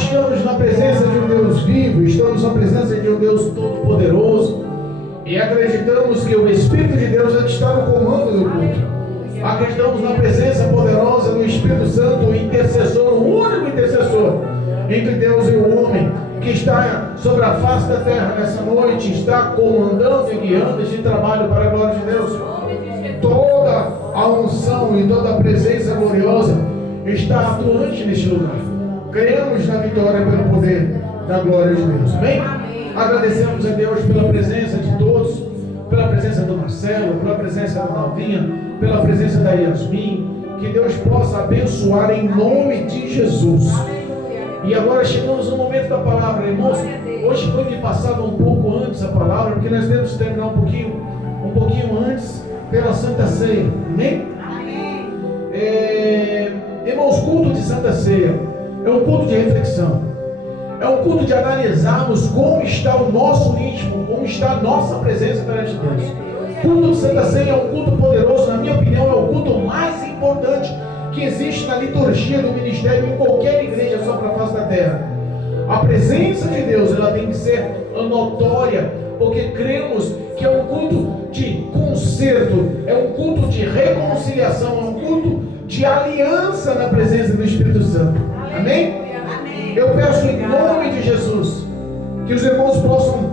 Estamos na presença de um Deus vivo, estamos na presença de um Deus todo-poderoso e acreditamos que o Espírito de Deus está no comando do culto. Acreditamos na presença poderosa do Espírito Santo, o intercessor, o único intercessor entre Deus e o homem, que está sobre a face da terra nessa noite, está comandando e guiando este trabalho para a glória de Deus. Toda a unção e toda a presença gloriosa está atuante neste lugar. Cremos na vitória pelo poder da glória de Deus. Amém? Agradecemos a Deus pela presença de todos, pela presença do Marcelo, pela presença da Dalvinha, pela presença da Yasmin. Que Deus possa abençoar em nome de Jesus. E agora chegamos no momento da palavra, irmãos. Hoje foi me passado um pouco antes a palavra, porque nós temos que terminar um pouquinho antes pela Santa Ceia. Amém? Irmãos, culto de Santa Ceia é um culto de reflexão. É um culto de analisarmos como está o nosso íntimo, como está a nossa presença perante Deus. O culto de Santa Ceia é um culto poderoso, na minha opinião, é o culto mais importante que existe na liturgia do ministério em qualquer igreja sobre a face da terra. A presença de Deus, ela tem que ser notória, porque cremos que é um culto de conserto, é um culto de reconciliação, é um culto de aliança na presença do Espírito Santo. Amém? Eu peço em nome de Jesus que os irmãos possam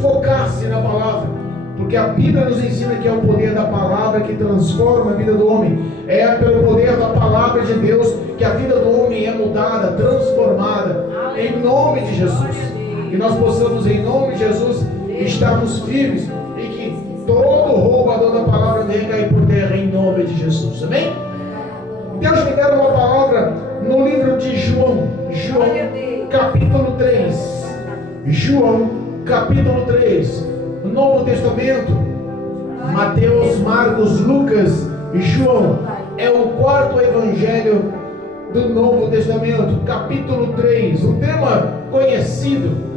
focar-se na palavra, porque a Bíblia nos ensina que é o poder da palavra que transforma a vida do homem. É pelo poder da palavra de Deus que a vida do homem é mudada, transformada, em nome de Jesus. Que nós possamos, em nome de Jesus, estarmos firmes e que todo roubador da palavra venha cair por terra, em nome de Jesus. Amém? Deus me deu uma palavra no livro de João, capítulo 3. João, capítulo 3. No Novo Testamento, Mateus, Marcos, Lucas e João. É o quarto evangelho do Novo Testamento, capítulo 3. Um tema conhecido.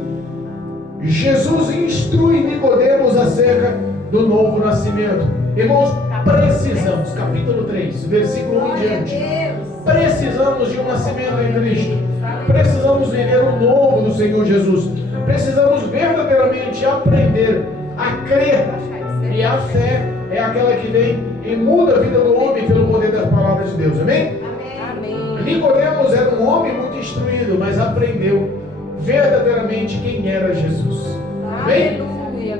Jesus instrui Nicodemos acerca do novo nascimento. Irmãos, precisamos, capítulo 3, versículo 1 em diante. Precisamos de um nascimento em Cristo. Precisamos viver o novo do Senhor Jesus. Precisamos verdadeiramente aprender a crer. E a fé é aquela que vem e muda a vida do homem pelo poder da palavra de Deus. Amém? Nicodemos era um homem muito instruído, mas aprendeu verdadeiramente quem era Jesus. Amém?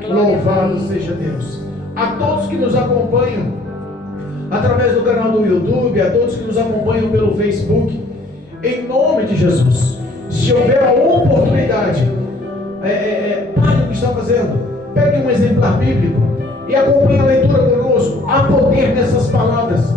Louvado seja Deus. A todos que nos acompanham através do canal do YouTube, a todos que nos acompanham pelo Facebook, em nome de Jesus, se houver a oportunidade, pare o que está fazendo, pegue um exemplar bíblico e acompanhe a leitura conosco. Há poder nessas palavras,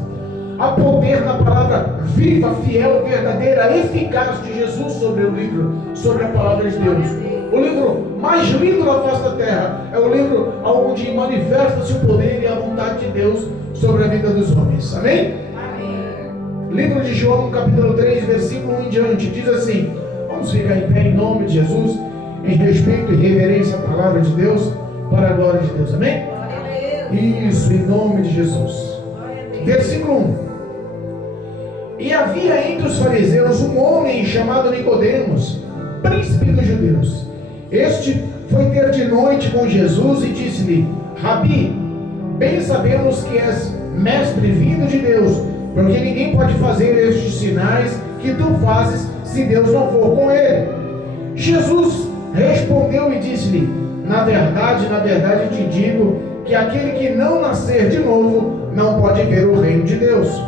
há poder na palavra viva, fiel, verdadeira, eficaz de Jesus sobre o livro, sobre a palavra de Deus. O livro mais lindo da face da terra é o livro onde manifesta-se o poder e a vontade de Deus sobre a vida dos homens. Amém? Livro de João, capítulo 3, versículo 1 em diante, diz assim. Vamos ficar em pé em nome de Jesus, em respeito e reverência à palavra de Deus, para a glória de Deus. Amém? Isso, em nome de Jesus. Versículo 1. E havia entre os fariseus um homem chamado Nicodemos, príncipe dos judeus. Este foi ter de noite com Jesus e disse-lhe: Rabi, bem sabemos que és mestre vindo de Deus, porque ninguém pode fazer estes sinais que tu fazes se Deus não for com ele. Jesus respondeu e disse-lhe: na verdade te digo que aquele que não nascer de novo não pode ver o reino de Deus.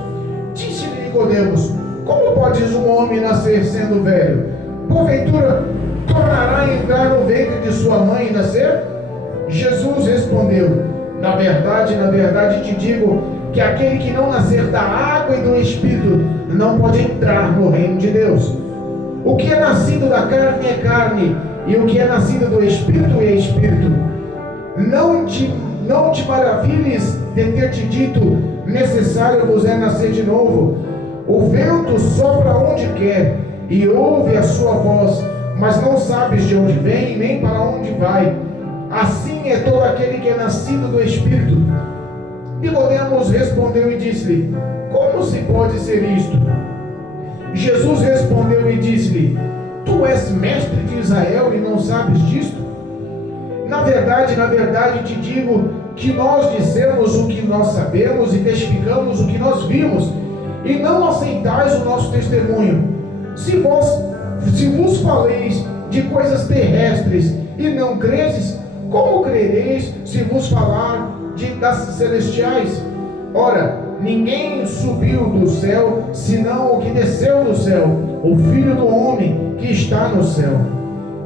Disse-lhe Nicodemos: como podes um homem nascer sendo velho? Porventura tornará a entrar no ventre de sua mãe e nascer? Jesus respondeu: na verdade te digo que aquele que não nascer da água e do Espírito não pode entrar no reino de Deus. O que é nascido da carne é carne, e o que é nascido do Espírito é Espírito. Não te maravilhes de ter te dito: necessário vos é nascer de novo. O vento sopra onde quer, e ouve a sua voz, mas não sabes de onde vem, nem para onde vai. Assim é todo aquele que é nascido do Espírito. Nicodemos respondeu e disse-lhe: como se pode ser isto? Jesus respondeu respondeu e disse-lhe: Tu és mestre de Israel e não sabes disto? Na verdade te digo que nós dissemos o que nós sabemos e testificamos o que nós vimos, e não aceitais o nosso testemunho. Se vos faleis de coisas terrestres e não credes, como crereis se vos falar das celestiais? Ora, ninguém subiu do céu, senão o que desceu do céu, o Filho do Homem que está no céu.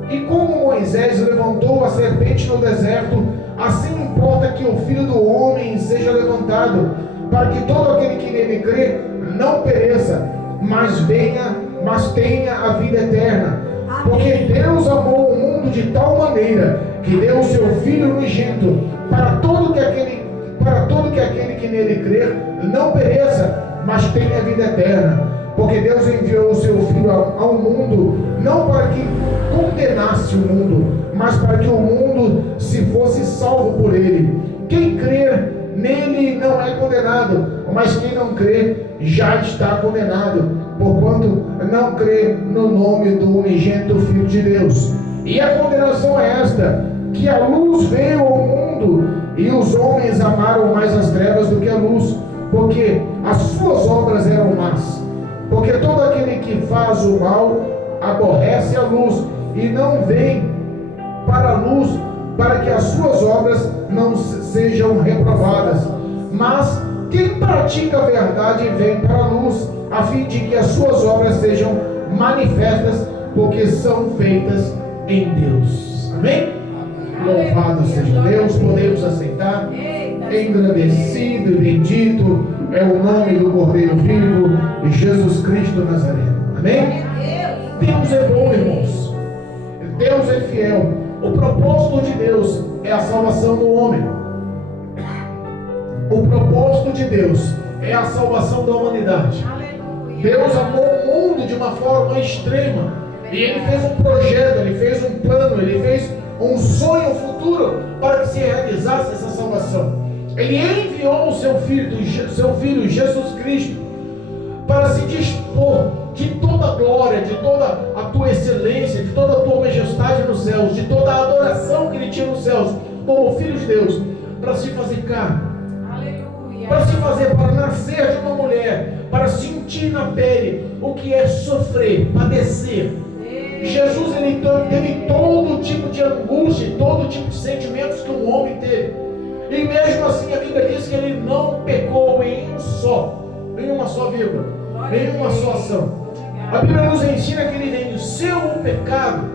E como Moisés levantou a serpente no deserto, assim importa que o Filho do Homem seja levantado, para que todo aquele que nele crê não pereça, mas tenha a vida eterna. Porque Deus amou o mundo de tal maneira que deu o seu Filho unigênito, para todo que aquele que nele crer não pereça, mas tenha a vida eterna. Porque Deus enviou o seu Filho ao mundo, não para que condenasse o mundo, mas para que o mundo se fosse salvo por ele. Quem crer nele não é condenado, mas quem não crê já está condenado, porquanto não crê no nome do unigênito Filho de Deus. E a condenação é esta, que a luz veio ao mundo, e os homens amaram mais as trevas do que a luz, porque as suas obras eram más. Porque todo aquele que faz o mal aborrece a luz, e não vem para a luz, para que as suas obras não sejam reprovadas. Mas quem pratica a verdade vem para a luz, a fim de que as suas obras sejam manifestas, porque são feitas em Deus. Amém? Louvado seja Deus. Podemos aceitar. Engrandecido e bendito é o nome do Cordeiro Vivo, Jesus Cristo Nazareno. Amém? Deus é bom, irmãos. Deus é fiel. O propósito de Deus é a salvação do homem. O propósito de Deus é a salvação da humanidade. Deus amou o mundo de uma forma extrema, e Ele fez um projeto, Ele fez um plano, Ele fez um sonho futuro para que se realizasse essa salvação. Ele enviou o seu Filho Jesus Cristo para se dispor de toda a glória, de toda a tua excelência, de toda a tua majestade nos céus, de toda a adoração que Ele tinha nos céus, como Filho de Deus, para se fazer carne, para nascer de uma mulher, para sentir na pele o que é sofrer, padecer. Jesus, Ele teve todo tipo de angústia, todo tipo de sentimentos que um homem teve, e mesmo assim a Bíblia diz que Ele não pecou em uma só vírgula, em uma só ação. A Bíblia nos ensina que Ele venceu o pecado,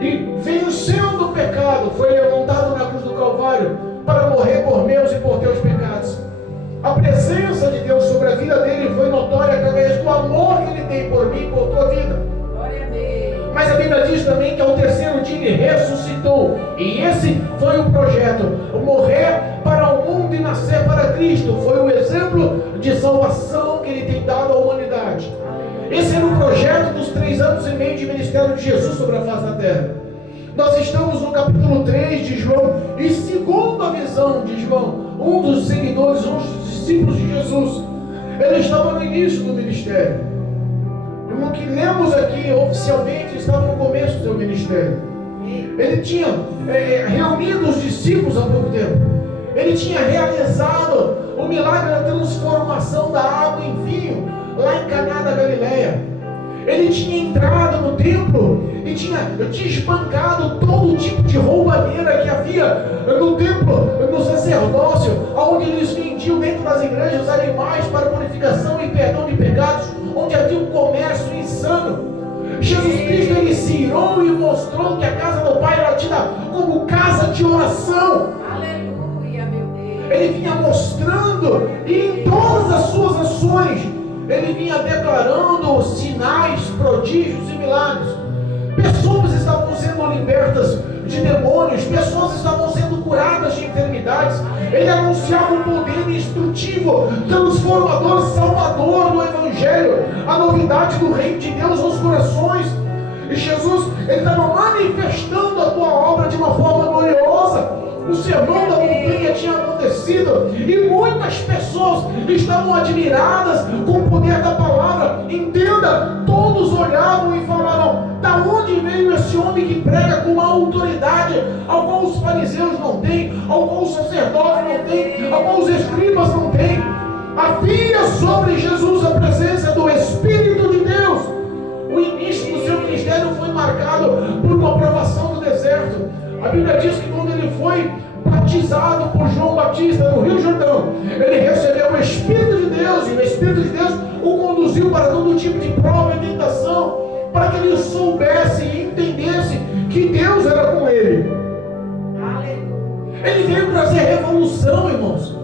e vencendo o pecado foi levantado na cruz do Calvário para morrer por meus e por teus pecados. A presença de Deus sobre a vida dele foi notória através do amor que Ele tem por mim e por tua vida. Mas a Bíblia diz também que ao terceiro dia Ele ressuscitou, e esse foi o projeto: morrer para o mundo e nascer para Cristo. Foi o exemplo de salvação que Ele tem dado à humanidade. Esse era o projeto dos 3 anos e meio de ministério de Jesus sobre a face da terra. Nós estamos no capítulo 3 de João, e segundo a visão de João, um dos seguidores, um dos discípulos de Jesus, ele estava no início do ministério. No que lemos aqui oficialmente, estava no começo do seu ministério. Ele tinha reunido os discípulos há pouco tempo. Ele tinha realizado o milagre da transformação da água em vinho lá em Caná da Galileia. Ele tinha entrado no templo e tinha espancado todo tipo de roubalheira que havia no templo, no sacerdócio, onde eles vendiam dentro das igrejas animais para purificação e perdão de pecados, onde havia um comércio insano. Jesus Cristo, Ele se irou e mostrou que a casa do Pai era tida como casa de oração. Aleluia, meu Deus. Ele vinha mostrando, e em todas as suas ações Ele vinha declarando sinais, prodígios e milagres. Pessoas estavam sendo libertas de demônios, pessoas estavam sendo curadas de enfermidades. Ele anunciava o poder instrutivo, transformador, salvador do Evangelho, a novidade do reino de Deus aos corações. E Jesus, ele estava manifestando a tua obra de uma forma gloriosa. O sermão da montanha tinha acontecido e muitas pessoas estavam admiradas com o poder da palavra. Entenda, todos olhavam e falavam: da onde veio esse homem que prega com uma autoridade ao qual os fariseus não têm, ao qual os sacerdotes não têm, ao qual os escribas não têm? Havia sobre Jesus a presença do Espírito de Deus. O início do seu ministério foi marcado por uma provação no deserto. A Bíblia diz que quando ele foi batizado por João Batista no Rio Jordão, ele recebeu o Espírito de Deus, e o Espírito de Deus o conduziu para todo tipo de prova e tentação, para que ele soubesse e entendesse que Deus era com ele. Ele veio trazer revolução, irmãos,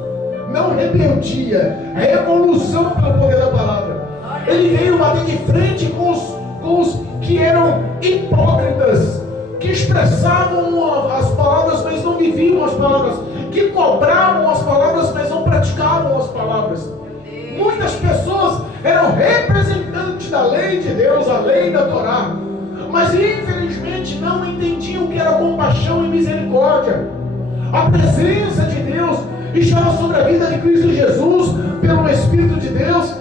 não rebeldia, revolução pelo poder da palavra. Ele veio bater de frente com os que eram hipócritas, que expressavam as palavras, mas não viviam as palavras, que cobravam as palavras, mas não praticavam as palavras. Muitas pessoas eram representantes da lei de Deus, a lei da Torá, mas infelizmente não entendiam o que era compaixão e misericórdia. A presença de Deus estava sobre a vida de Cristo Jesus, pelo Espírito de Deus.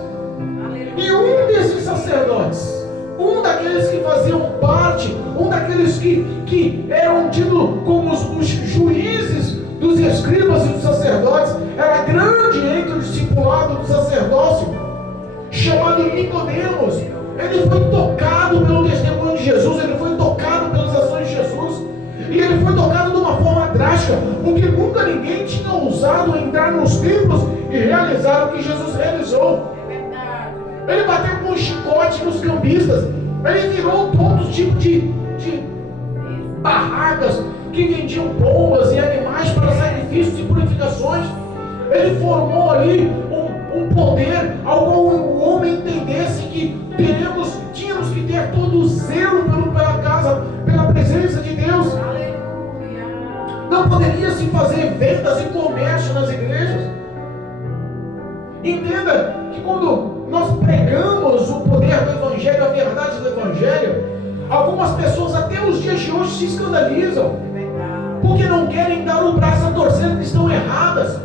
E um desses sacerdotes, um daqueles que faziam parte, um daqueles que eram tidos como os juízes dos escribas e dos sacerdotes, era grande entre o discipulado do sacerdócio, chamado Nicodemos. Ele foi tocado pelo testemunho de Jesus, ele foi tocado pelas ações de Jesus, e ele foi tocado de uma forma drástica, porque nunca ninguém tinha ousado entrar nos templos e realizar o que Jesus realizou. Ele bateu com um chicote nos cambistas, ele virou todo tipo de barracas que vendiam pombas e animais para sacrifícios e purificações. Ele formou ali um poder ao qual o homem entendesse que tínhamos que ter todo o zelo pela casa, pela presença de Deus. Não poderia se fazer vendas e comércio nas igrejas. Entenda que quando nós pregamos o poder do Evangelho, a verdade do Evangelho, algumas pessoas até os dias de hoje se escandalizam, porque não querem dar o braço a torcer, que estão erradas.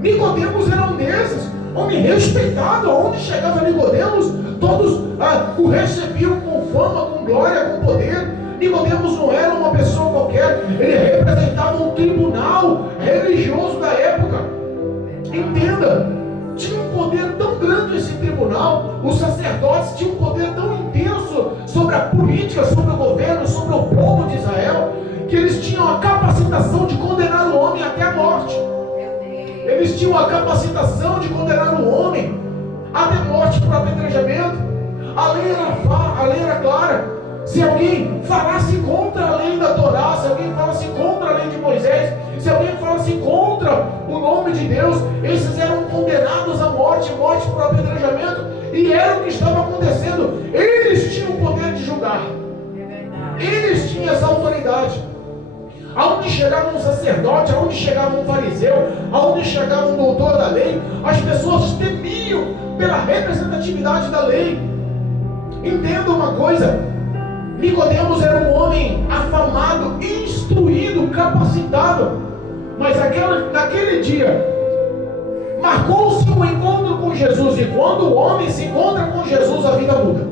Nicodemos era um desses, homem respeitado. Aonde chegava Nicodemos, todos o recebiam com fama, com glória, com poder. Nicodemos não era uma pessoa qualquer, ele representava um tribunal religioso da época. Entenda, tinha um poder tão grande esse tribunal, os sacerdotes tinham um poder tão intenso sobre a política, sobre o governo, sobre o povo de Israel, que eles tinham a capacitação de condenar o homem até a morte. Eles tinham a capacitação de condenar o homem até a morte por apedrejamento. A lei era clara. Se alguém falasse contra a lei da Torá, se alguém falasse contra a lei de Moisés, se alguém falasse contra o nome de Deus, esses eram condenados à morte por apedrejamento, e era o que estava acontecendo. Eles tinham o poder de julgar, eles tinham essa autoridade. Aonde chegava um sacerdote, aonde chegava um fariseu, aonde chegava um doutor da lei, as pessoas temiam pela representatividade da lei. Entenda uma coisa, Nicodemos era um homem afamado, instruído, capacitado, mas naquele dia marcou-se um encontro com Jesus, e quando o homem se encontra com Jesus, a vida muda.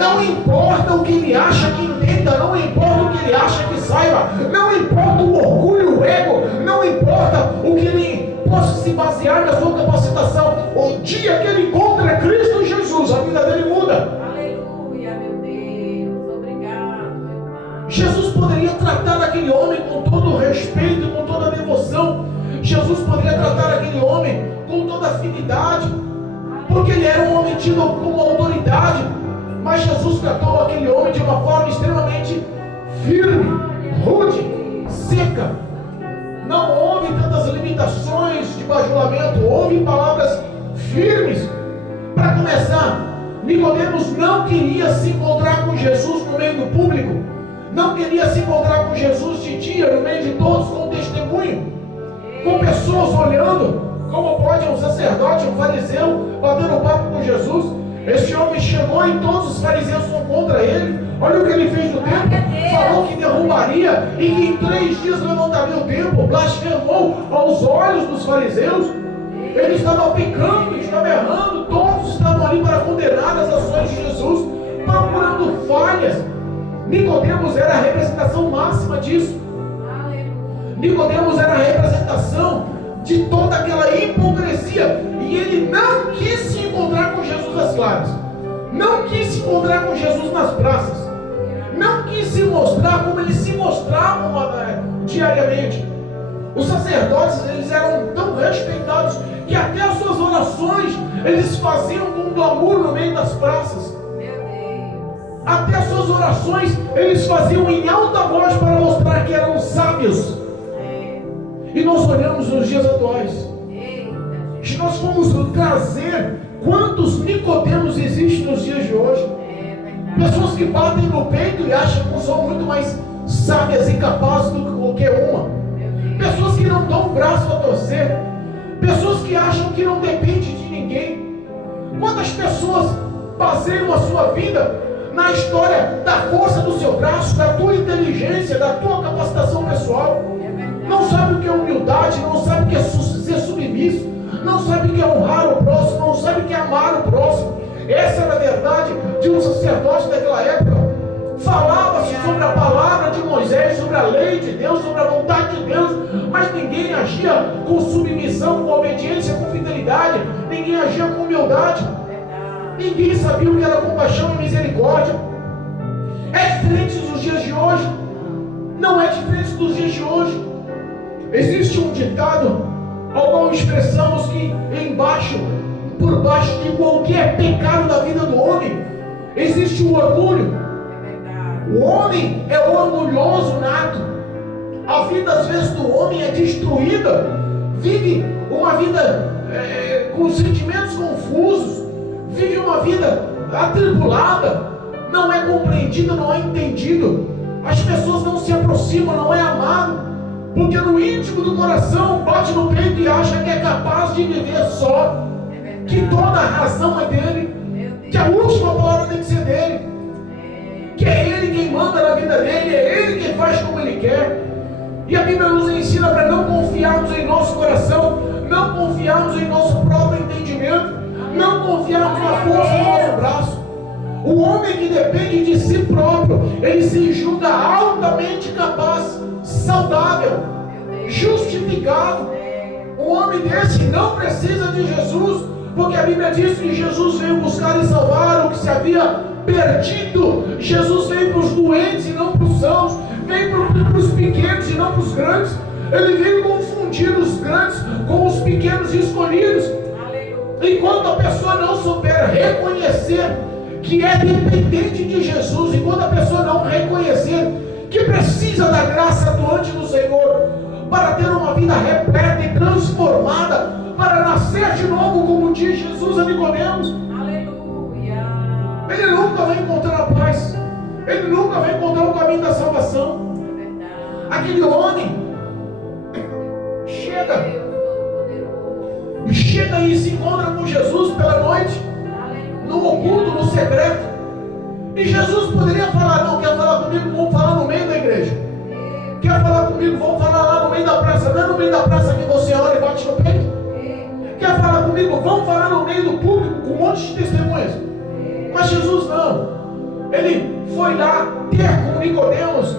Não importa o que ele acha que entenda, não importa o que ele acha que saiba, não importa o orgulho, o ego, não importa o que ele possa se basear na sua capacitação. O dia que ele encontra Cristo Jesus, a vida dele muda. Jesus poderia tratar aquele homem com todo o respeito, com toda a devoção. Jesus poderia tratar aquele homem com toda a afinidade, porque ele era um homem tido como autoridade. Mas Jesus tratou aquele homem de uma forma extremamente firme, rude, seca. Não houve tantas limitações de bajulamento, houve palavras firmes. Para começar, Nicodemos não queria se encontrar com Jesus no meio do público, não queria se encontrar com Jesus de dia, no meio de todos, com testemunho, com pessoas olhando. Como pode um sacerdote, um fariseu, batendo papo com Jesus? Este homem chegou em todos os os fariseus são contra ele. Olha o que ele fez no templo. Falou que derrubaria e que em 3 dias levantaria o templo. Blasfemou aos olhos dos fariseus. Ele estava pecando, estava errando. Todos estavam ali para condenar as ações de Jesus, procurando falhas. Nicodemos era a representação máxima disso. Nicodemos era a representação de toda aquela hipocrisia. E ele não quis se encontrar com Jesus às claras. Não quis se encontrar com Jesus nas praças. Não quis se mostrar como eles se mostravam diariamente. Os sacerdotes, eles eram tão respeitados que até as suas orações eles faziam com glamour no meio das praças. Até as suas orações eles faziam em alta voz para mostrar que eram sábios. E nós olhamos nos dias atuais. Se nós formos trazer qualquos Nicodemos existem nos dias de hoje. Pessoas que batem no peito e acham que são muito mais sábias e capazes do que qualquer uma. Pessoas que não dão o braço a torcer. Pessoas que acham que não depende de ninguém. Quantas pessoas baseiam a sua vida na história da força do seu braço, da tua inteligência, da tua capacitação pessoal? Não sabe o que é humildade, não sabe o que é ser submisso, não sabe o que é honrar o próximo, não sabe o que é amar o próximo. Essa era a verdade de um sacerdote daquela época. Falava-se sobre a palavra de Moisés, sobre a lei de Deus, sobre a vontade de Deus, mas ninguém agia com submissão, com obediência, com fidelidade. Ninguém agia com humildade. Ninguém sabia o que era compaixão e misericórdia. É diferente dos dias de hoje. Não é diferente dos dias de hoje. Existe um ditado ao qual expressamos que por baixo de qualquer pecado da vida do homem, existe o orgulho. O homem é orgulhoso nato. A vida às vezes do homem é destruída. Vive uma vida com sentimentos confusos. Vive uma vida atribulada. Não é compreendido, não é entendido. As pessoas não se aproximam, não é amado. Porque no íntimo do coração bate no peito e acha que é capaz de viver só. Que toda a razão é dele. Que a última palavra tem que ser dele. Que é ele quem manda na vida dele. É ele quem faz como ele quer. E a Bíblia nos ensina para não confiarmos em nosso coração. Não confiarmos em nosso próprio entendimento. Não confiarmos na força do nosso braço. O homem que depende de si próprio, ele se julga altamente capaz, saudável, justificado. Um homem desse não precisa de Jesus, porque a Bíblia diz que Jesus veio buscar e salvar o que se havia perdido. Jesus veio para os doentes e não para os sãos, veio para os pequenos e não para os grandes. Ele veio confundir os grandes com os pequenos e escolhidos. Enquanto a pessoa não souber reconhecer que é dependente de Jesus, enquanto a pessoa não reconhecer que precisa da graça atuante do Senhor para ter uma vida repleta e transformada, para nascer de novo, como diz Jesus a Nicodemos, Aleluia. ele nunca vai encontrar a paz, ele nunca vai encontrar o caminho da salvação. Aquele homem chega e se encontra com Jesus pela noite, no oculto, no secreto. E Jesus poderia falar: não, quer falar comigo? Vamos falar no meio da igreja. Quer falar comigo? Vamos falar lá no meio da praça. Não é no meio da praça que você ora e bate no peito. Quer falar comigo? Vamos falar no meio do público com um monte de testemunhas. Mas Jesus não. Ele foi lá ter com Nicodemos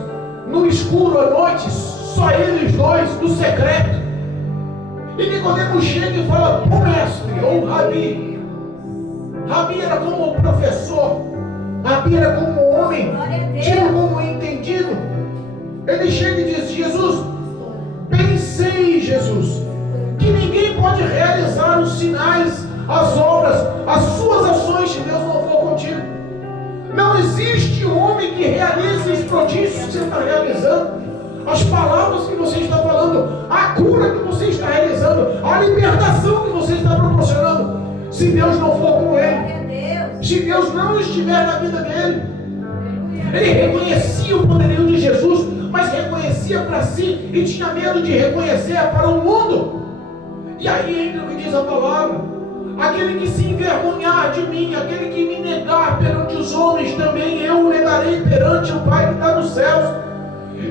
no escuro à noite, só eles dois, no secreto. E Nicodemos chega e fala: o mestre, ou Rabi. Rabi era como professor. Rabi era como homem, tido como entendido. Ele chega e diz: Jesus, pensei, Jesus, que ninguém pode realizar os sinais, as obras, as suas ações se Deus não for contigo. Não existe homem que realize os prodígios que você está realizando, as palavras que você está falando, a cura que você está realizando, a libertação que você está proporcionando, se Deus não for com ele. Se Deus não estiver na vida dele. Ele reconhecia o poderio de Jesus, mas reconhecia para si e tinha medo de reconhecer para o mundo. E aí entra o que diz a palavra: aquele que se envergonhar de mim, aquele que me negar perante os homens, perante o Pai que está nos céus.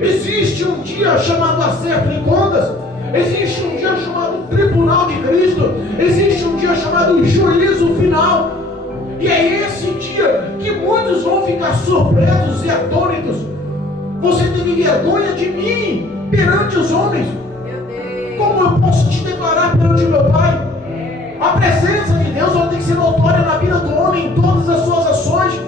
Existe um dia chamado acerto de contas. Existe um dia chamado tribunal de Cristo. Existe um dia chamado juízo final. E é esse dia que muitos vão ficar surpresos e atônitos. Você teve vergonha de mim perante os homens. Como eu posso te declarar perante o meu Pai? A presença de Deus ela tem que ser notória na vida do homem em todas as suas ações.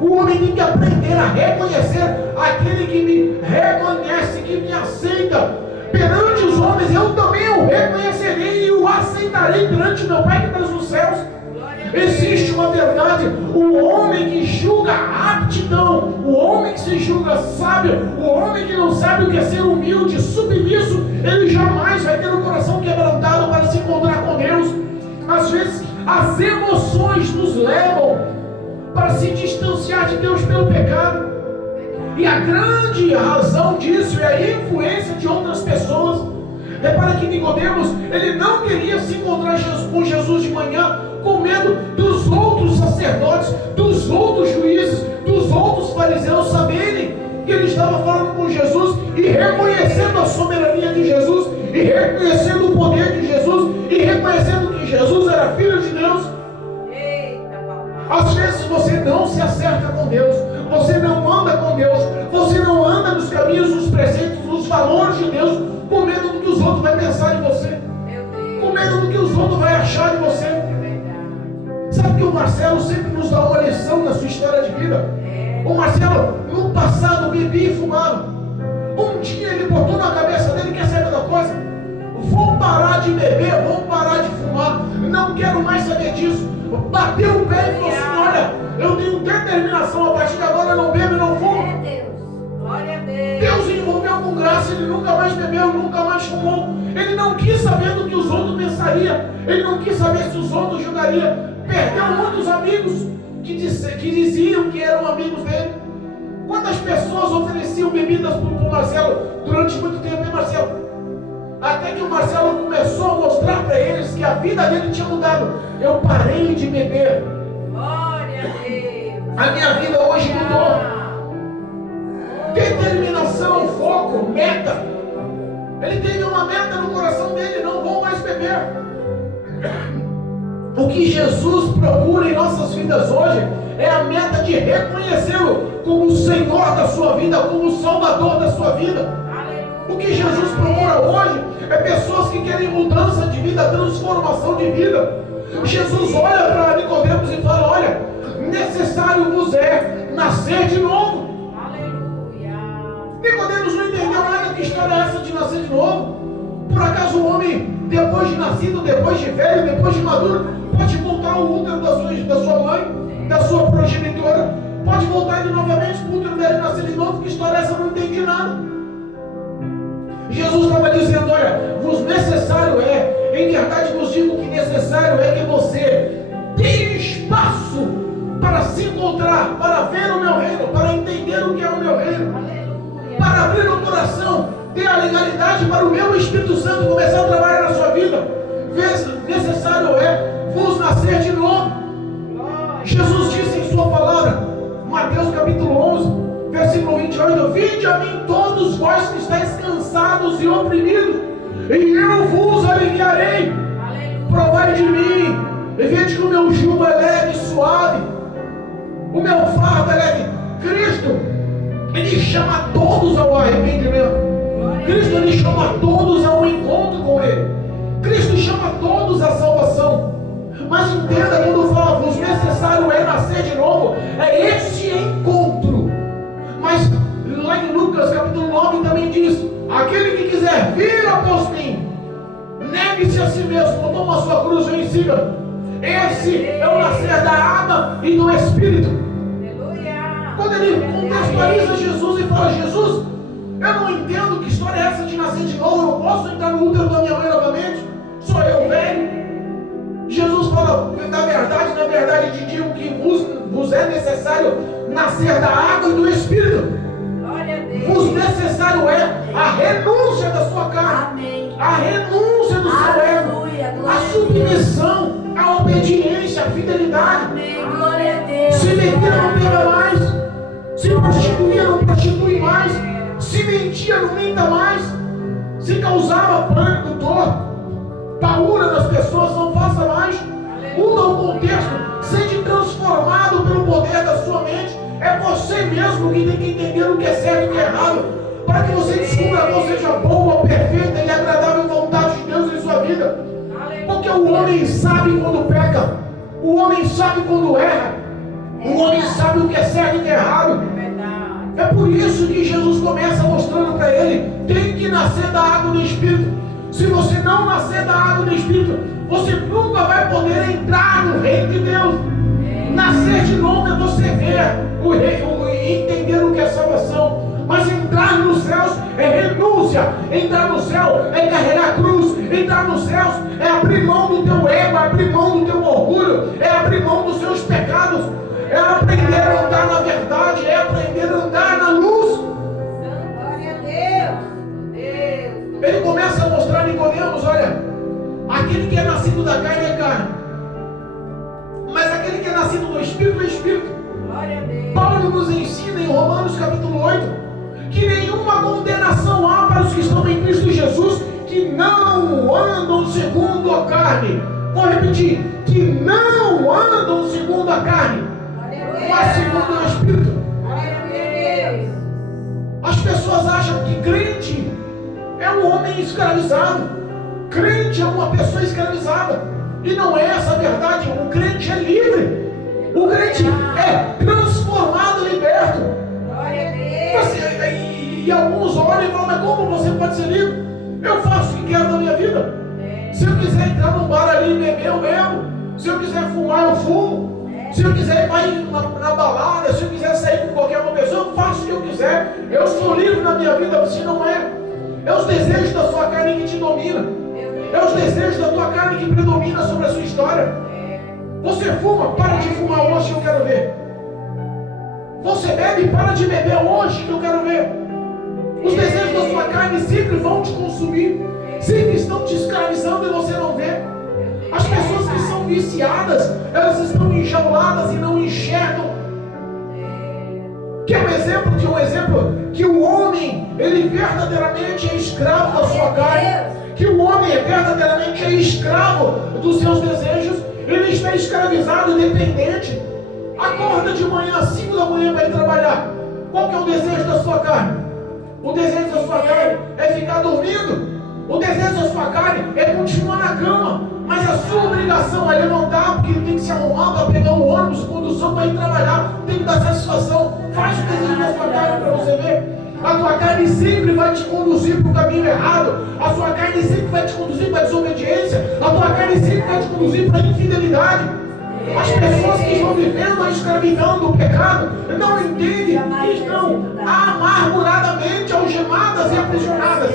O homem tem que aprender a reconhecer aquele que me reconhece, que me aceita perante os homens. Eu também o reconhecerei e o aceitarei perante meu Pai que está nos céus. Existe uma verdade: o homem que julga aptidão, o homem que se julga sábio, o homem que não sabe o que é ser humilde, submisso, ele jamais vai ter o coração quebrantado para se encontrar com Deus. Às vezes as emoções nos levam para se distanciar de Deus pelo pecado, e a grande razão disso é a influência de outras pessoas. Repara que Nicodemos, ele não queria se encontrar com Jesus de manhã com medo dos outros sacerdotes, dos outros juízes, dos outros fariseus saberem que ele estava falando com Jesus e reconhecendo a soberania de Jesus, e reconhecendo o poder de Jesus, e reconhecendo que Jesus era Filho de Deus. Às vezes você não se acerta com Deus, você não anda com Deus, você não anda nos caminhos, nos preceitos, nos valores de Deus, com medo do que os outros vão pensar de você, com medo do que os outros vão achar de você. Sabe que o Marcelo sempre nos dá uma lição na sua história de vida? O Marcelo, no passado, bebia e fumava. Um dia ele botou na cabeça dele, quer saber da coisa? Vou parar de beber, vou parar de fumar, não quero mais saber disso. Bateu o pé e falou assim: olha, eu tenho determinação, a partir de agora eu não bebo e não fumo. Glória a Deus. Deus envolveu com graça, ele nunca mais bebeu, nunca mais fumou. Ele não quis saber do que os outros pensariam, ele não quis saber se os outros julgariam. Perdeu muitos amigos que diziam que eram amigos dele. Quantas pessoas ofereciam bebidas para o Marcelo durante muito tempo, hein, Marcelo? Até que o Marcelo começou a mostrar para eles que a vida dele tinha mudado. Eu parei de beber. Glória a Deus. A minha vida hoje mudou. Determinação, foco, meta. Ele teve uma meta no coração dele: não vou mais beber. O que Jesus procura em nossas vidas hoje é a meta de reconhecê-lo como o Senhor da sua vida, como o Salvador da sua vida. O que Jesus procura hoje é pessoas que querem mudança de vida, transformação de vida. Jesus olha para Nicodemos e fala: olha, necessário vos é nascer de novo. Aleluia. Nicodemos não entendeu nada. Que história é essa de nascer de novo? Por acaso o homem, depois de nascido, depois de velho, depois de maduro, pode voltar ao útero da sua mãe, da sua progenitora? Pode voltar ele novamente para o útero dele e nascer de novo? Que história é essa? Eu não entendi nada. Jesus estava dizendo: olha, vos necessário é, em verdade vos digo que necessário é que você dê espaço para se encontrar, para ver o meu reino, para entender o que é o meu reino, para abrir o coração, ter a legalidade para o meu Espírito Santo começar a trabalhar na sua vida. Necessário é vos nascer de novo. Jesus disse em sua palavra, Mateus capítulo 11, versículo 28, vinde a mim todos vós que estáis cansados e oprimidos, e eu vos aliviarei. Provai de mim, e vede que o meu jugo é leve e suave, o meu fardo é leve. Cristo, ele chama todos ao arrependimento. Cristo, ele chama todos ao encontro com ele. Cristo chama todos à salvação. Mas entenda, quando fala vos necessário é nascer de novo, é esse encontro. Mas lá em Lucas capítulo 9 também diz: aquele que quiser vir após mim, negue-se a si mesmo, toma a sua cruz e vem em cima. Esse é o nascer da água e do Espírito. Quando ele contextualiza Jesus e fala: Jesus, eu não entendo que história é essa de nascer de novo, eu não posso entrar no útero da minha mãe novamente, sou eu velho. Jesus fala: na verdade te digo que vos é necessário nascer da água e do Espírito. Vos necessário é a renúncia da sua carne, a renúncia do seu ego, a submissão, a obediência, a fidelidade. Se beber, não beba mais. Se prostituir, mentia, não minta mais. Se causava pânico, dor, paura nas pessoas, não faça mais. Muda o contexto, seja transformado pelo poder da sua mente. É você mesmo que tem que entender o que é certo e o que é errado, para que você descubra qual seja a boa, perfeita e agradável vontade de Deus em sua vida. Porque o homem sabe quando peca, o homem sabe quando erra, o homem sabe o que é certo e o que é errado. É por isso que Jesus começa mostrando para ele: tem que nascer da água do Espírito. Se você não nascer da água do Espírito, você nunca vai poder entrar no reino de Deus. Nascer de novo é você ver o reino e entender o que é salvação. Mas entrar nos céus é renúncia. Entrar no céu é carregar a cruz. Entrar nos céus é abrir mão do teu ego, abrir mão do teu orgulho, é abrir mão dos seus pecados, é aprender a andar na verdade, é aprender a andar na luz. Glória a Deus. Ele começa a mostrar a Nicodemos: olha, aquele que é nascido da carne é carne, mas aquele que é nascido do Espírito é Espírito. Glória a Deus. Paulo nos ensina em Romanos capítulo 8 que nenhuma condenação há para os que estão em Cristo Jesus, que não andam segundo a carne. Vou repetir: que não andam segundo a carne, mas segundo o Espírito. Glória a Deus. As pessoas acham que crente é um homem escravizado, crente é uma pessoa escravizada, e não é essa a verdade. O crente é livre, o crente é transformado, liberto. Glória a Deus. E alguns olham e falam: mas como você pode ser livre? Eu faço o que quero da minha vida. Se eu quiser entrar num bar ali e beber, eu bebo. Se eu quiser fumar, eu fumo. Se eu quiser ir na balada, se eu quiser sair com qualquer uma pessoa, eu faço o que eu quiser. Eu sou livre na minha vida. Você não é. É os desejos da sua carne que te dominam. É os desejos da tua carne que predomina sobre a sua história. Você fuma, para de fumar hoje que eu quero ver. Você bebe, para de beber hoje que eu quero ver. Os desejos da sua carne sempre vão te consumir, sempre estão te escravizando e você não vê. As pessoas que são viciadas, elas estão enjauladas e não enxergam. Que é um exemplo que o homem, ele verdadeiramente é escravo da sua carne, que o homem verdadeiramente é escravo dos seus desejos, ele está escravizado e dependente. Acorda de manhã, às 5 da manhã para ir trabalhar. Qual que é o desejo da sua carne? O desejo da sua carne é ficar dormindo. O desejo da sua carne é continuar na cama. Mas a sua obrigação é levantar, porque ele tem que se arrumar para pegar o ônibus, condução para ir trabalhar, tem que dar satisfação. Faz o desejo da sua carne para você ver. A tua carne sempre vai te conduzir para o caminho errado. A sua carne sempre vai te conduzir para a desobediência. A tua carne sempre vai te conduzir para a infidelidade. As pessoas que estão vivendo a escravidão do pecado não entendem que estão amarguradamente algemadas e aprisionadas.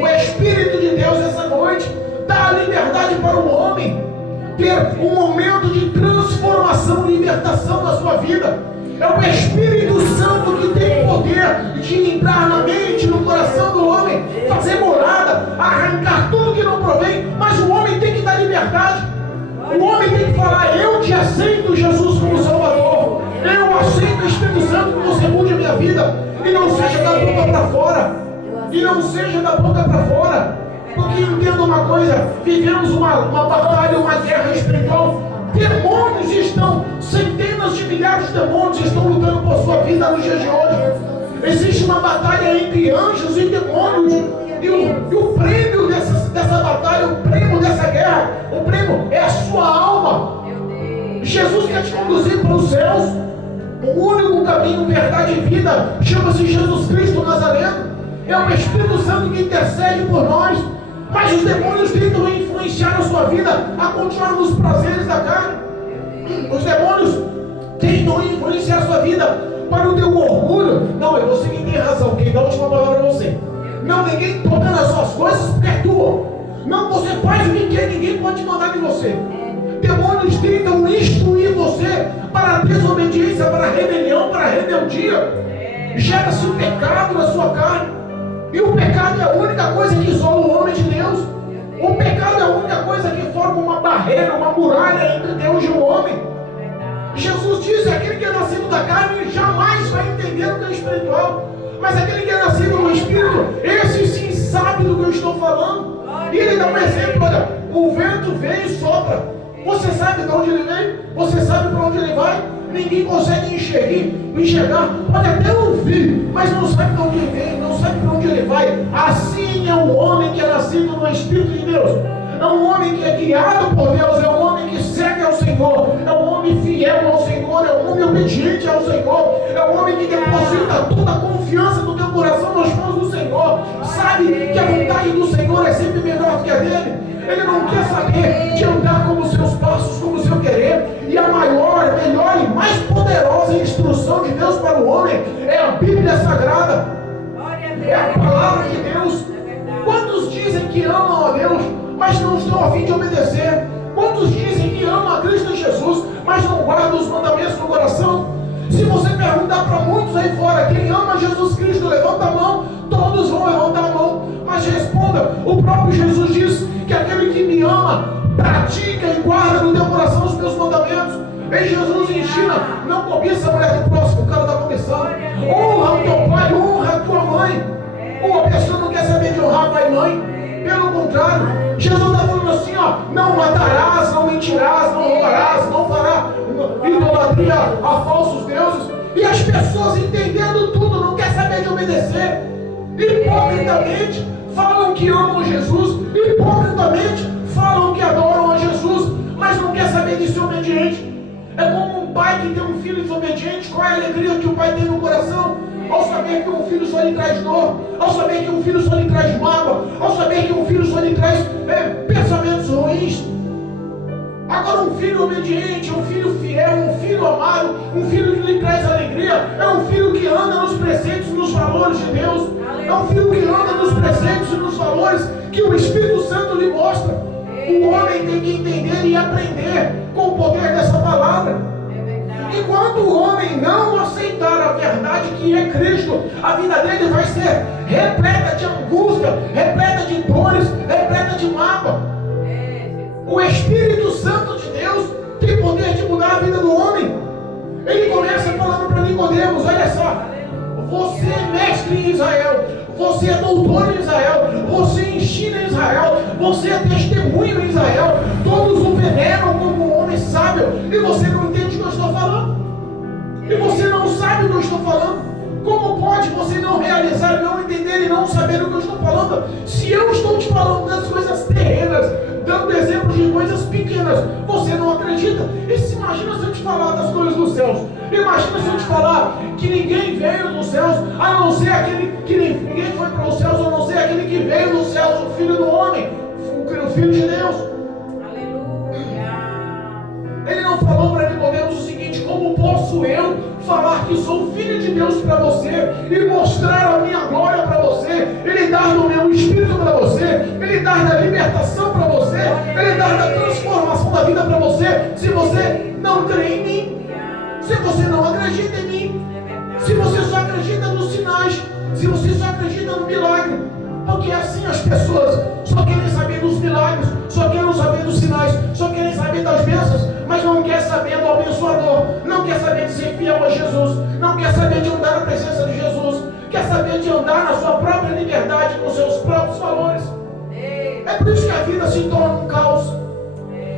O Espírito de Deus essa noite dá a liberdade para o homem ter um momento de transformação, libertação na sua vida. É o Espírito Santo que tem o poder de entrar na mente, no coração do homem, fazer morada, arrancar tudo que não provém, mas o homem tem que dar liberdade. O homem tem que falar: eu te aceito, Jesus, como Salvador. Eu aceito, Espírito Santo, que você mude a minha vida. E não seja da boca para fora. E não seja da boca para fora. Porque entenda uma coisa: vivemos uma batalha, uma guerra espiritual. Demônios estão, centenas de milhares de demônios estão lutando por sua vida nos dias de hoje. Existe uma batalha entre anjos e demônios. E o prêmio dessa batalha, o prêmio dessa guerra, o prêmio é a sua alma. Jesus quer te conduzir para os céus. O único caminho, verdade e vida chama-se Jesus Cristo Nazareno. É o Espírito Santo que intercede por nós. Mas os demônios tentam influenciar a sua vida a continuar nos prazeres da carne. Os demônios tentam influenciar a sua vida para o teu orgulho. Não, é você que tem razão. Quem dá a última palavra é você. Não, ninguém toca nas suas coisas porque é tua. Não, você faz o que quer, ninguém pode mandar em você. Demônios tentam instruir você para a desobediência, para a rebelião, para a rebeldia. Gera-se o pecado na sua carne. E o pecado é a única coisa que isola o homem de Deus. O pecado é a única coisa que forma uma barreira, uma muralha entre Deus e o homem. Jesus diz: aquele que é nascido da carne jamais vai entender o que é espiritual. Mas aquele que é nascido exemplo, esse sim sabe do que eu estou falando. E ele dá um exemplo, olha, o vento vem e sopra. Você sabe de onde ele vem? Você sabe para onde ele vai? Ninguém consegue enxergar, pode até ouvir, mas não sabe de onde ele vem, não sabe para onde ele vai. Assim é o homem que é nascido no Espírito de Deus. É um homem que é guiado por Deus, é um homem que segue ao Senhor, é um homem fiel ao Senhor, é um homem obediente ao Senhor, é um homem que deposita toda a confiança do teu coração nas mãos do Senhor. Sabe que a vontade do Senhor é sempre melhor que a dele. Ele não quer saber de andar como os seus passos, como o seu querer. E a maior, melhor e mais poderosa instrução de Deus para o homem é a Bíblia Sagrada. É a palavra de Deus. Quantos dizem que amam a Deus, mas não estão a fim de obedecer? Quantos dizem que amam a Cristo Jesus, mas não guardam os mandamentos no coração? Se você perguntar para muitos aí fora, quem ama Jesus Cristo, levanta a mão, todos vão levantar a mão. Mas responda, o próprio Jesus diz que aquele que me ama, pratica e guarda no teu coração os meus mandamentos. E Jesus ensina, não cobiça a mulher do próximo, o cara da comissão. Honra o teu pai, honra a tua mãe. Uma pessoa não quer saber de honrar pai e mãe. Pelo contrário, Jesus está falando assim, ó, não matarás, não mentirás, não roubarás, não fará idolatria a falsos deuses. E as pessoas entendendo tudo, não quer saber de obedecer. Hipocritamente falam que amam Jesus, hipocritamente falam que adoram a Jesus, mas não quer saber de ser obediente. É como um pai que tem um filho desobediente. Qual é a alegria que o pai tem no coração? Ao saber que um filho só lhe traz dor, ao saber que um filho só lhe traz mágoa, ao saber que um filho só lhe traz pensamentos ruins. Agora um filho obediente, um filho fiel, um filho amado, um filho que lhe traz alegria, é um filho que anda nos preceitos e nos valores de Deus. É um filho que anda nos preceitos e nos valores que o Espírito Santo lhe mostra. O homem tem que entender e aprender com o poder dessa palavra. Enquanto o homem não aceitar a verdade que é Cristo, a vida dele vai ser repleta de angústia, repleta de dores, repleta de mágoa. O Espírito Santo de Deus tem poder de mudar a vida do homem. Ele começa falando para Nicodemos, olha só, você é mestre em Israel, você é doutor em Israel, você ensina em Israel, você é testemunho em Israel, todos o veneram como um homem sábio, e você não entende o que eu estou falando, e você não sabe o que eu estou falando. Como pode você não realizar, não entender e não saber o que eu estou falando, se eu estou te falando das coisas terrenas, dando exemplos de coisas pequenas, você não acredita? E se imagina se eu te falar das coisas dos céus? Imagina se eu te falar que ninguém veio dos céus, a não ser aquele que ninguém foi para os céus, a não ser aquele que veio dos céus, o Filho do Homem, o Filho de Deus. Aleluia. Ele não falou para Nicodemos o seguinte: como posso eu falar que sou filho de Deus para você e mostrar a minha glória para você, ele dar do meu espírito para você, ele dar da libertação para você, ele dar da transformação da vida para você, se você não crê em mim, se você não acredita em mim, se você só acredita nos sinais, se você só acredita no milagre? Porque assim as pessoas só querem saber dos milagres, só querem saber dos sinais, só querem saber das bênçãos, mas não quer saber do abençoador, não quer saber de ser fiel a Jesus, não quer saber de andar na presença de Jesus, quer saber de andar na sua própria liberdade, com seus próprios valores. É por isso que a vida se torna um caos.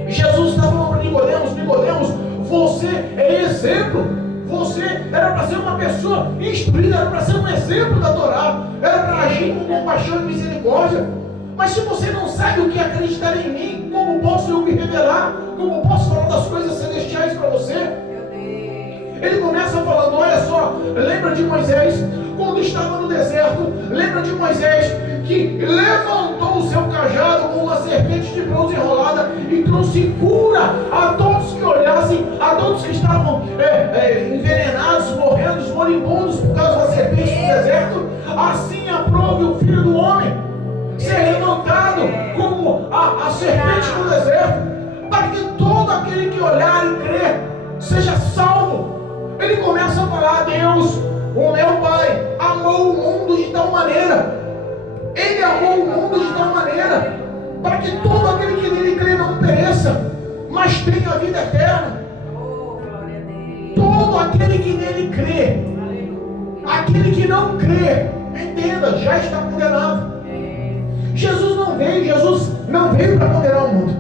Jesus está falando para Nicodemos: Nicodemos, você é exemplo. Você era para ser uma pessoa instruída, era para ser um exemplo da Torá, era para agir com compaixão e misericórdia. Mas se você não sabe o que é acreditar em mim, como posso eu me revelar? Como posso falar das coisas celestiais para você? Ele começa falando, olha só, lembra de Moisés, quando estava no deserto, lembra de Moisés, que levantou o seu cajado com uma serpente de bronze enrolada e trouxe cura a todos que olhassem, a todos que estavam envenenados, morrendo, moribundos por causa da serpente do deserto. Assim aprove o Filho do Homem ser levantado como a serpente do deserto, para que todo aquele que olhar e crer seja salvo. Ele começa a falar: Deus, o meu Pai, amou o mundo de tal maneira, Ele amou o mundo de tal maneira, para que todo aquele que nele crê não pereça, mas tenha a vida eterna. Todo aquele que nele crê, aquele que não crê, entenda, já está condenado. Jesus não veio para condenar o mundo.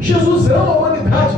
Jesus ama a humanidade.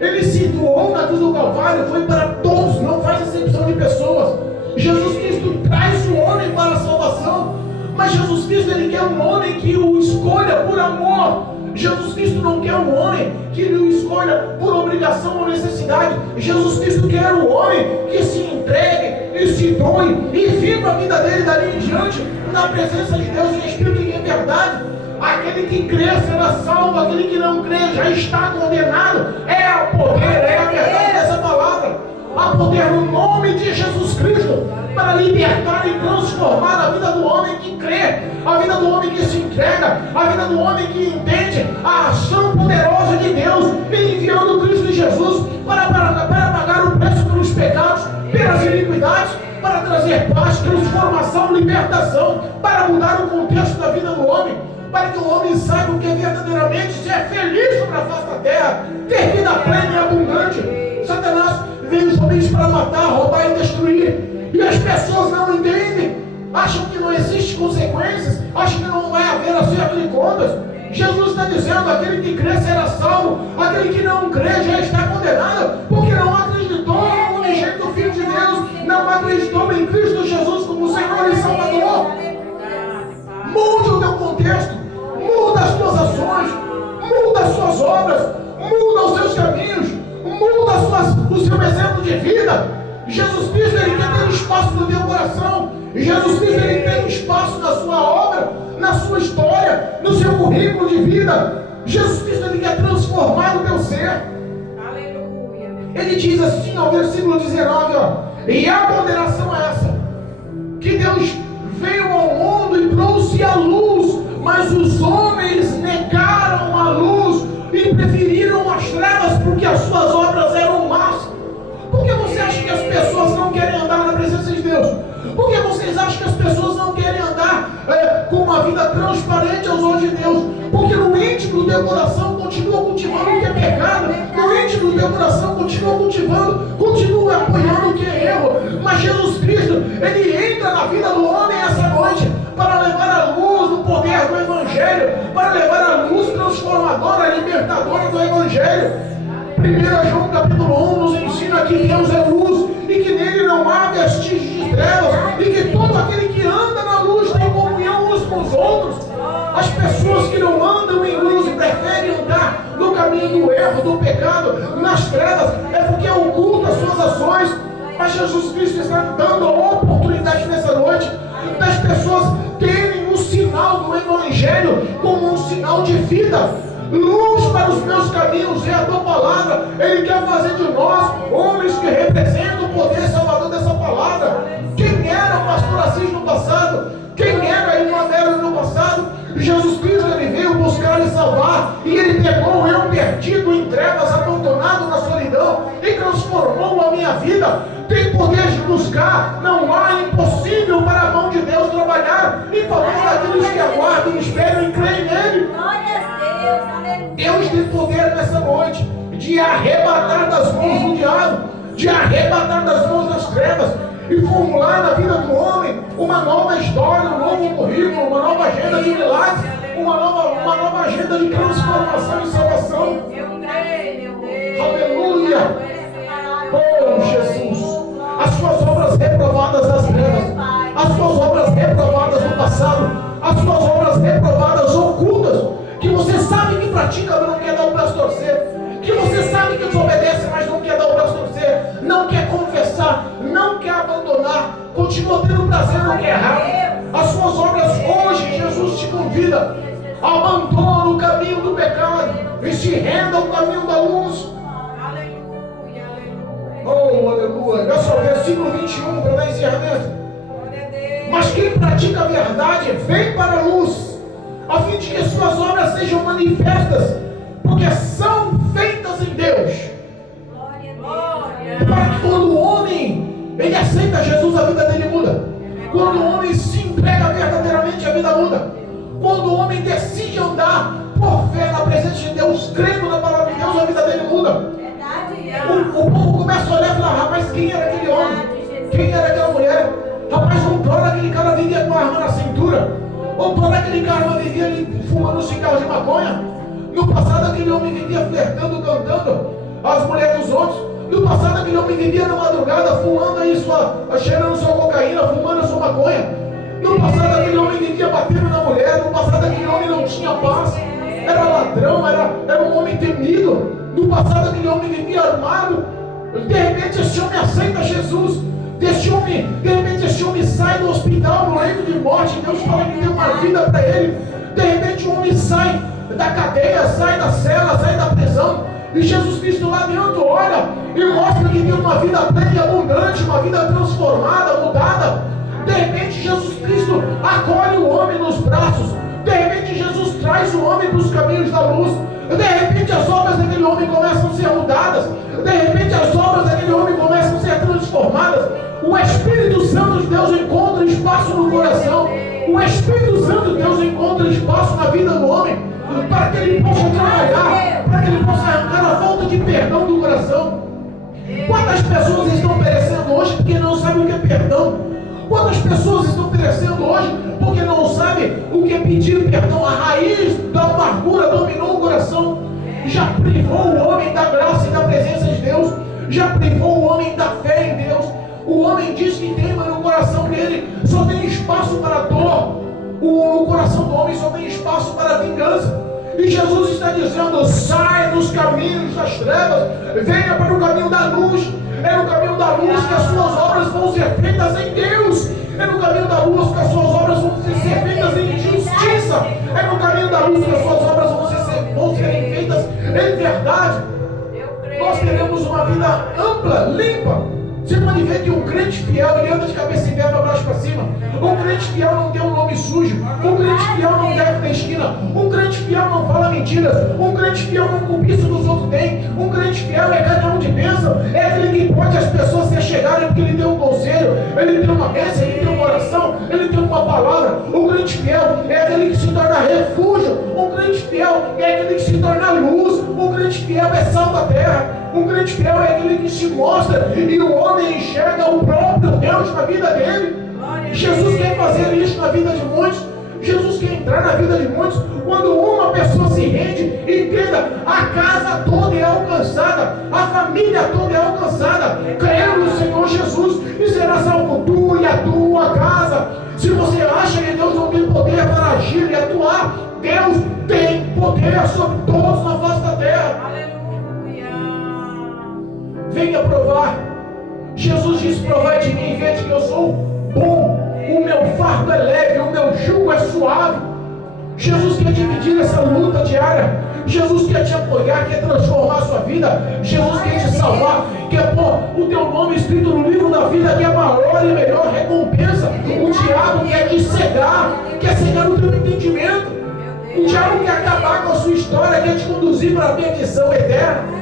Ele se doou na cruz do Calvário, foi para todos, não faz acepção de pessoas. Jesus Cristo traz o homem para a salvação, mas Jesus Cristo, ele quer um homem que o escolha por amor. Jesus Cristo não quer um homem que o escolha por obrigação ou necessidade. Jesus Cristo quer um homem que se entregue e se doe e viva a vida dele dali em diante na presença de Deus em espírito e em verdade. Aquele que crê será salvo, aquele que não crê já está condenado. É o poder, é a verdade dessa palavra. Há poder no nome de Jesus Cristo para libertar e transformar a vida do homem que crê, a vida do homem que se entrega, a vida do homem que entende a ação poderosa de Deus enviando Cristo Jesus para pagar o preço pelos pecados, pelas iniquidades, para trazer paz, transformação, libertação, para mudar o contexto da vida do homem, para que o homem saiba o que é verdadeiramente ser feliz sobre a face da terra, ter vida plena e abundante. Satanás veio somente para matar, roubar e destruir, e as pessoas não entendem, acham que não existe consequências, acham que não vai haver acerto de contas. Jesus está dizendo: aquele que crê será salvo, aquele que não crê já está condenado, porque não acreditou no unigênito Filho de Deus, não acreditou em Cristo Jesus como Senhor e Salvador. Mude o teu contexto, muda as tuas ações, muda as suas obras, muda os seus caminhos, muda o seu exemplo de vida. Jesus Cristo, ele quer ter espaço no teu coração. Jesus Cristo, ele tem espaço na sua obra, na sua história, no seu currículo de vida. Jesus Cristo, ele quer transformar o teu ser. Aleluia. Ele diz assim, ao versículo 19, e a condenação é essa, que Deus veio ao mundo e trouxe a luz, mas os homens negaram a luz e preferiram as trevas porque as suas obras eram más. Por que você acha que as pessoas não querem andar na presença de Deus? Por que vocês acham que as pessoas não querem andar com uma vida transparente aos olhos de Deus? Porque no íntimo do teu coração continua cultivando o que é pecado, no íntimo do teu coração continua apoiando o que é erro. Mas Jesus Cristo, ele entra na vida do homem essa noite para levar a luz do poder do Evangelho, para levar a luz transformadora, libertadora do Evangelho. 1 João capítulo 1 nos ensina que Deus é luz e que nele não há vestígios de trevas, e que todo aquele que anda na luz tem comunhão uns com os outros. As pessoas que não andam em luz e preferem andar no caminho do erro, do pecado, nas trevas, é porque ocultam as suas ações. Mas Jesus Cristo está dando a oportunidade nessa noite das pessoas terem o sinal do Evangelho como um sinal de vida. Luz para os meus caminhos é a tua palavra. Ele quer fazer de nós homens que representam o poder salvador dessa palavra. Quem era o pastor Assis no passado? Quem era a irmã Vera no passado? Jesus Cristo, ele veio buscar e salvar, e ele pegou eu perdido em trevas, abandonado na solidão, e transformou a minha vida. Tem poder de buscar, não há impossível para a mão de Deus trabalhar em favor daqueles que aguardam, esperam e creem nele. Deus tem poder nessa noite de arrebatar das mãos do diabo, de arrebatar das mãos das trevas e formular na vida do homem uma nova história, um novo currículo, uma nova agenda de milagres, uma nova agenda de transformação e salvação. Aleluia! Oh Jesus! As suas obras reprovadas das trevas, as suas obras reprovadas no passado, as suas obras reprovadas ocultas, que você sabe que pratica, mas não quer dar o braço torcer, que você sabe que desobedece, mas não quer dar o braço torcer, não quer confessar, não quer abandonar, continua tendo prazer no que é errado. As suas obras hoje, Jesus te convida, abandona o caminho do pecado e se renda ao caminho da luz. Aleluia, aleluia. Oh, aleluia. Olha só, versículo 21 para dar encerramento. Mas quem pratica a verdade vem para a luz, a fim de que suas obras sejam manifestas, porque são feitas em Deus. E para que quando o homem ele aceita Jesus, a vida dele muda. Quando o homem se entrega verdadeiramente, a vida muda. Quando o homem decide andar por fé na presença de Deus, crendo na palavra de Deus, a vida dele muda. O povo começa a olhar e falar: rapaz, quem era aquele homem? Quem era aquela mulher? Rapaz, não Outrora aquele cara vivia com a arma na cintura. Outrora aquele cara vivia ali fumando cigarro de maconha. No passado aquele homem vivia flertando, cantando as mulheres dos outros. No passado aquele homem vivia na madrugada fumando aí cheirando sua cocaína, fumando a sua maconha. No passado aquele homem vivia batendo na mulher. No passado aquele homem não tinha paz. Era ladrão, era um homem temido. No passado aquele homem vivia armado. De repente esse homem aceita Jesus. De repente esse homem sai do hospital no leito de morte. Deus fala que tem uma vida para ele. De repente o homem sai da cadeia, sai da cela, sai da prisão. E Jesus Cristo lá dentro olha e mostra que tem uma vida plena e abundante, uma vida transformada, mudada. De repente Jesus Cristo acolhe o homem nos braços. De repente Jesus traz o homem para os caminhos da luz. De repente as obras daquele homem começam a ser mudadas. De repente as obras daquele homem começam a ser transformadas. O Espírito Santo de Deus encontra espaço no coração. O Espírito Santo de Deus encontra espaço na vida do homem, para que ele possa trabalhar, para que ele possa arrancar a falta de perdão do coração. Quantas pessoas estão perecendo hoje porque não sabem o que é perdão? Quantas pessoas estão perecendo hoje porque não sabem o que é pedir perdão? A raiz da amargura dominou o coração. Já privou o homem da graça e da presença de Deus. Já privou o homem da fé em Deus. O homem diz que tem, mas no coração dele só tem espaço para dor. No coração do homem só tem espaço para vingança. E Jesus está dizendo: saia dos caminhos das trevas, venha para o caminho da luz. É no caminho da luz que as suas obras vão ser feitas em Deus. É no caminho da luz que as suas obras vão ser feitas em justiça. É no caminho da luz que as suas obras vão serem feitas em verdade. Nós teremos uma vida ampla, limpa. Você pode ver que um crente fiel, ele anda de cabeça em pé para baixo para cima. Um crente fiel não tem um nome sujo. Um crente fiel não deve na esquina. Um crente fiel não fala mentiras. Um crente fiel não cobiça dos outros tem. Um crente fiel é canhão de bênção. É aquele que pode as pessoas se chegarem porque ele tem um conselho, ele tem uma bênção, ele tem uma oração, ele tem uma palavra. Um crente fiel é aquele que se torna refúgio. Um crente fiel é aquele que se torna luz. Um crente fiel é sal da terra. Um crente fiel é aquele que se mostra e o homem enxerga o próprio Deus na vida dele. Jesus quer fazer isso na vida de muitos. Jesus quer entrar na vida de muitos. Quando uma pessoa se rende, entenda, a casa toda é alcançada, a família toda é alcançada, crendo no Senhor Jesus, e será salvo tu e a tua casa. Se você acha que Deus não tem poder para agir e atuar, Deus tem poder sobre todos na face da terra. Venha provar. Jesus disse: provai de mim e vede que eu sou bom. O meu fardo é leve, o meu jugo é suave. Jesus quer dividir essa luta diária. Jesus quer te apoiar, quer transformar a sua vida. Jesus quer te salvar, quer pôr o teu nome escrito no livro da vida, que é a maior e melhor recompensa. O diabo quer te cegar, quer cegar o teu entendimento. O diabo quer acabar com a sua história, quer te conduzir para a perdição eterna.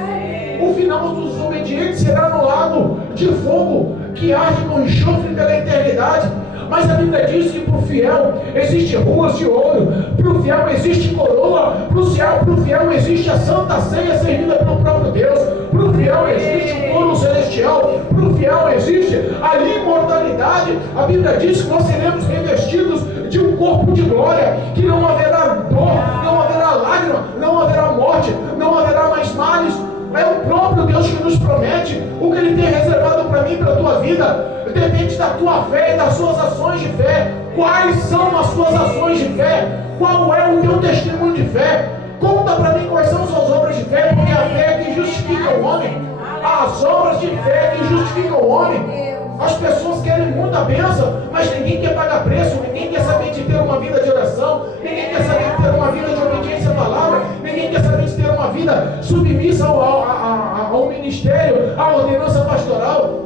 O final dos desobedientes será no lago de fogo que arde com enxofre pela eternidade. Mas a Bíblia diz que para o fiel existe ruas de ouro, para o fiel existe coroa, para o fiel existe a santa ceia servida pelo próprio Deus, para o fiel existe o coro celestial, para o fiel existe a imortalidade. A Bíblia diz que nós seremos revestidos de um corpo de glória, que não haverá dor, não haverá lágrima, não haverá morte, não haverá mais males. É o próprio Deus que nos promete. O que Ele tem reservado para mim e para a tua vida depende da tua fé e das suas ações de fé. Quais são as suas ações de fé? Qual é o teu testemunho de fé? Conta para mim quais são as suas obras de fé, porque a fé é que justifica o homem. As obras de fé é que justificam o homem. As pessoas querem muita bênção, mas ninguém quer pagar preço, ninguém quer saber de ter uma vida de oração, ninguém quer saber de ter uma vida de obediência à palavra, ninguém quer saber de ter uma vida submissa ao ministério, à ordenança pastoral.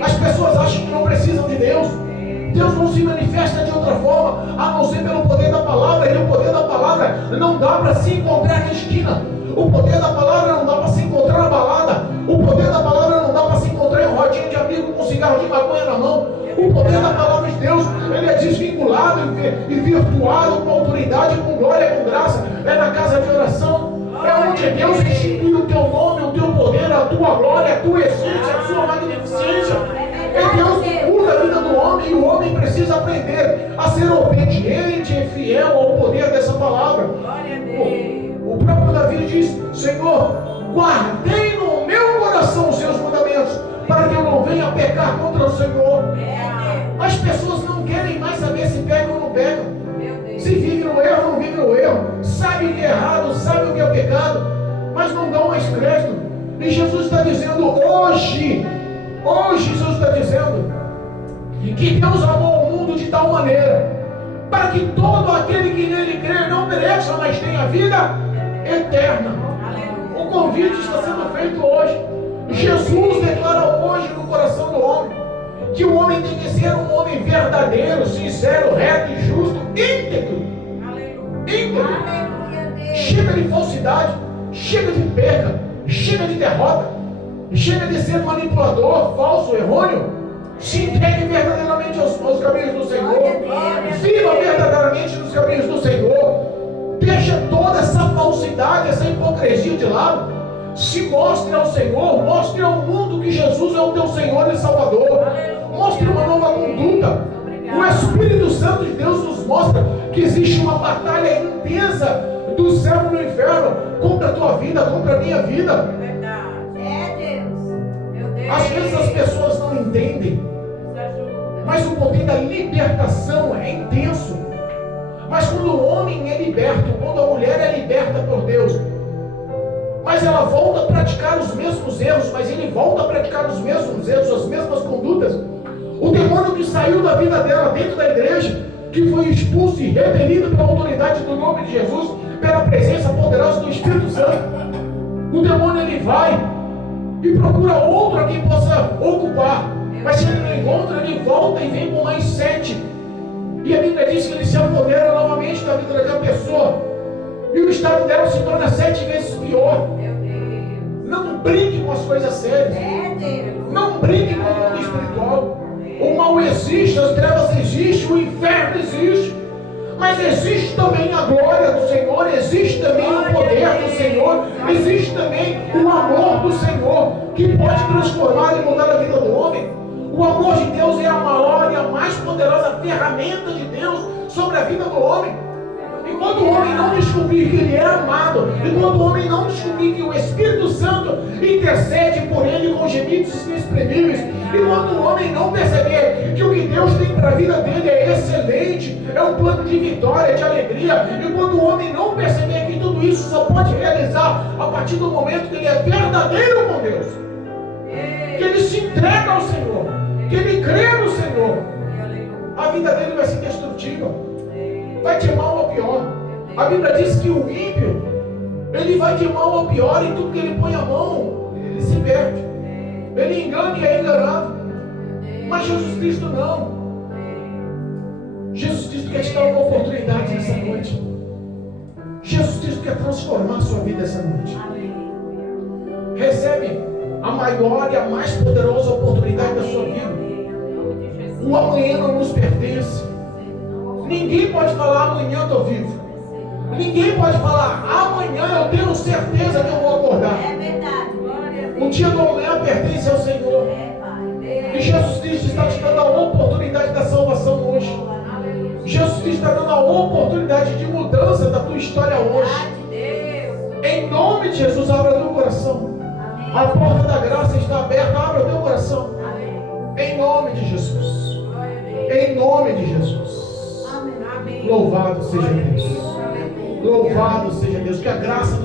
As pessoas acham que não precisam de Deus. Deus não se manifesta de outra forma, a não ser pelo poder da palavra, e o poder da palavra não dá para se encontrar na esquina. O poder da palavra não dá para se encontrar na balada. O poder da palavra não dá para se encontrar em rodinha de amigo com cigarro de maconha na mão. O poder da palavra de Deus, ele é desvinculado e virtuado com autoridade, com glória, com graça. É na casa de oração. É onde Deus institui o teu nome, o teu poder, a tua glória, a tua essência, a sua magnificência. É Deus que muda a vida do homem, e o homem aprender a ser obediente e fiel ao poder dessa palavra. Glória a Deus. O próprio Davi diz: Senhor, guardei no meu coração os seus mandamentos, para que eu não venha pecar contra o Senhor. As pessoas não querem mais saber se pegam ou não pegam, se vive no erro ou não vive no erro, sabe o que é errado, sabe o que é pecado, mas não dão mais crédito. E Jesus está dizendo hoje Jesus está dizendo que Deus amou o mundo de tal maneira, para que todo aquele que nele crê não pereça, mas tenha vida eterna. O convite está sendo feito hoje. Jesus declara hoje no coração do homem que o homem tem que ser um homem verdadeiro, sincero, reto e justo, íntegro. Chega de falsidade, chega de perca, chega de derrota, chega de ser manipulador, falso, errôneo. Se entregue verdadeiramente aos caminhos do Senhor. Viva verdadeiramente nos caminhos do Senhor. Deixa toda essa falsidade, essa hipocrisia de lado. Se mostre ao Senhor, mostre ao mundo que Jesus é o teu Senhor e Salvador. Mostre uma nova conduta. O Espírito Santo de Deus nos mostra que existe uma batalha intensa do céu no inferno contra a tua vida, contra a minha vida. Às vezes as pessoas não entendem, mas o poder da libertação é intenso. Mas quando o homem é liberto, quando a mulher é liberta por Deus, mas ela volta a praticar os mesmos erros, mas ele volta a praticar os mesmos erros, as mesmas condutas. O demônio que saiu da vida dela dentro da igreja, que foi expulso e repelido pela autoridade do nome de Jesus, pela presença poderosa do Espírito Santo, o demônio ele vai e procura outro a quem possa ocupar, mas se ele não encontra, ele volta e vem com mais 7, e a Bíblia diz que ele se apodera novamente da vida daquela pessoa, e o estado dela se torna 7 vezes pior. Não brinque com as coisas sérias, não brinque com o mundo espiritual. O mal existe, as trevas existem, o inferno existe, mas existe também a glória do Senhor, existe também o poder do Senhor, existe também o amor do Senhor, que pode transformar e mudar a vida do homem. O amor de Deus é a maior e a mais poderosa ferramenta de Deus sobre a vida do homem. Enquanto o homem não descobrir que ele é amado, enquanto o homem não descobrir que o Espírito Santo intercede por ele com gemidos inexprimíveis, enquanto o homem não perceber que o que Deus tem para a vida dele é excelente, é um plano de vitória, de alegria, enquanto o homem não perceber que tudo isso só pode realizar a partir do momento que ele é verdadeiro com Deus, que ele se entrega ao Senhor, que ele crê no Senhor, a vida dele vai ser destrutiva, vai de mal ao pior. A Bíblia diz que o ímpio, ele vai de mal ao pior, e tudo que ele põe a mão, ele se perde, ele engana e é enganado. Mas Jesus Cristo não. Jesus Cristo quer te dar uma oportunidade nessa noite. Jesus Cristo quer transformar a sua vida essa noite. Recebe a maior e a mais poderosa oportunidade da sua vida. O amanhã não nos pertence. Ninguém pode falar amanhã eu estou vivo. Ninguém pode falar amanhã eu tenho certeza que eu vou acordar. É verdade. O dia do amanhã pertence ao Senhor. E Jesus Cristo está te dando a oportunidade da salvação hoje. Jesus Cristo está dando a oportunidade de mudança da tua história hoje. Em nome de Jesus, abra teu coração. A porta da graça está aberta, abra teu coração. Em nome de Jesus. Em nome de Jesus. Louvado seja Deus. Louvado seja Deus. Que a graça do